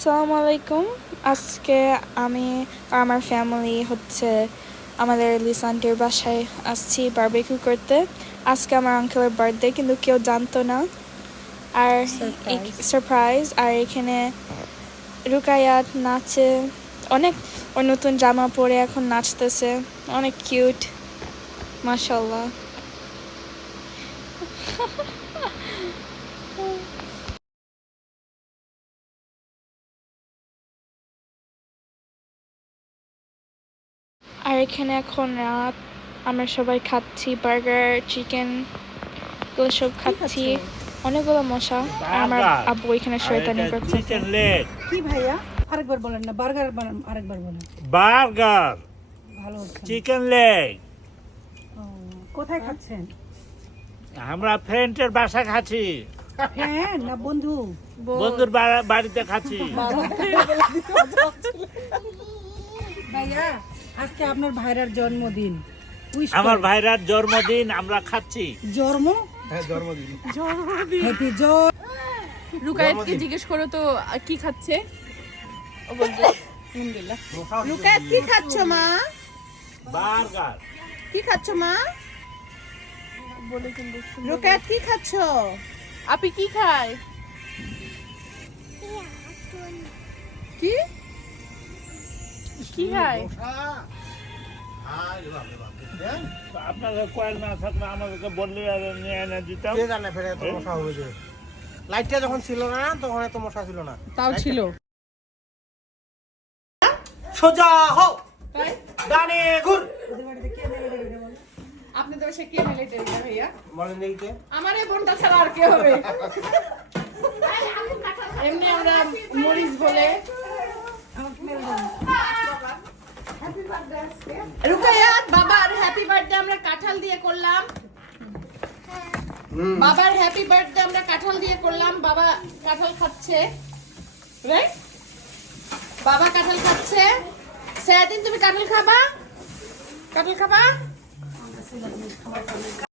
আসসালামু আলাইকুম। আজকে আমি আর আমার ফ্যামিলি আমাদের লিসা আন্টির বাসায় আসছি বারবিকিউ করতে। আজকে আমার আঙ্কেলের বার্থডে, কিন্তু কেউ জানতো না। আর সারপ্রাইজ। আর এখানে রুকায়াত নাচে অনেক, ওর নতুন জামা পরে এখন নাচতেছে, অনেক কিউট, মাশাআল্লাহ। আর এখানে এখন রাত, আমরা সবাই খাচ্ছি বার্গার, চিকেন, এগুলো সব খাচ্ছি, অনেকগুলো মশা। আর আমার আব্বু এখানে শয়তানি করছে। কি ভাইয়া আরেকবার বলেন না, বার্গার বানান, আরেকবার বলেন। বার্গার, ভালো হচ্ছে। Chicken leg. কোথায় খাচ্ছেন? আমরা ফ্রেন্ডের বাসা খাচ্ছি, হ্যাঁ না বন্ধু? বন্ধুর বাড়িতে খাচ্ছি। ভাইয়া আজকে আপনার ভাইরার জন্মদিন, আমার ভাইরার জন্মদিন, আমরা খাচ্ছি। রুকায়েতকে জিজ্ঞেস করো তো কি খাচ্ছে। ও বলবে আলহামদুলিল্লাহ। রুকায়েত কি খাচ্ছ মা? বার্গার। কি খাচ্ছ মা? বলে কিন্তু রুকায়েত কি খাচ্ছ? আপনি কি খায়? কি কি খায়? আপনাদের কয়েল না থাকলে আমাদেরকে বললে নিয়ে এনে দিতাম। কে জানে ফেরে এত মশা হবে যে। লাইটটা যখন ছিল না তখন এত মশা ছিল না। তাও ছিল। সোজা হও, ডানে ঘুর। আপনাদের বাসায় কে মিলিটারি না ভাইয়া? বলেন দেখি কে? আমার এই বোনটা ছাড়া আর কে হবে? এমনি আমরা মরিচ বলে। রুকায়াত বাবার হ্যাপি বার্থডে আমরা কাঁঠাল দিয়ে করলাম। বাবার হ্যাপি বার্থডে আমরা কাঁঠাল দিয়ে করলাম। বাবা কাঁঠাল খাচ্ছে, রাইট? বাবা কাঁঠাল খাচ্ছে। সারাদিন তুমি কাঁঠাল খাবা? কাঁঠাল খাবা?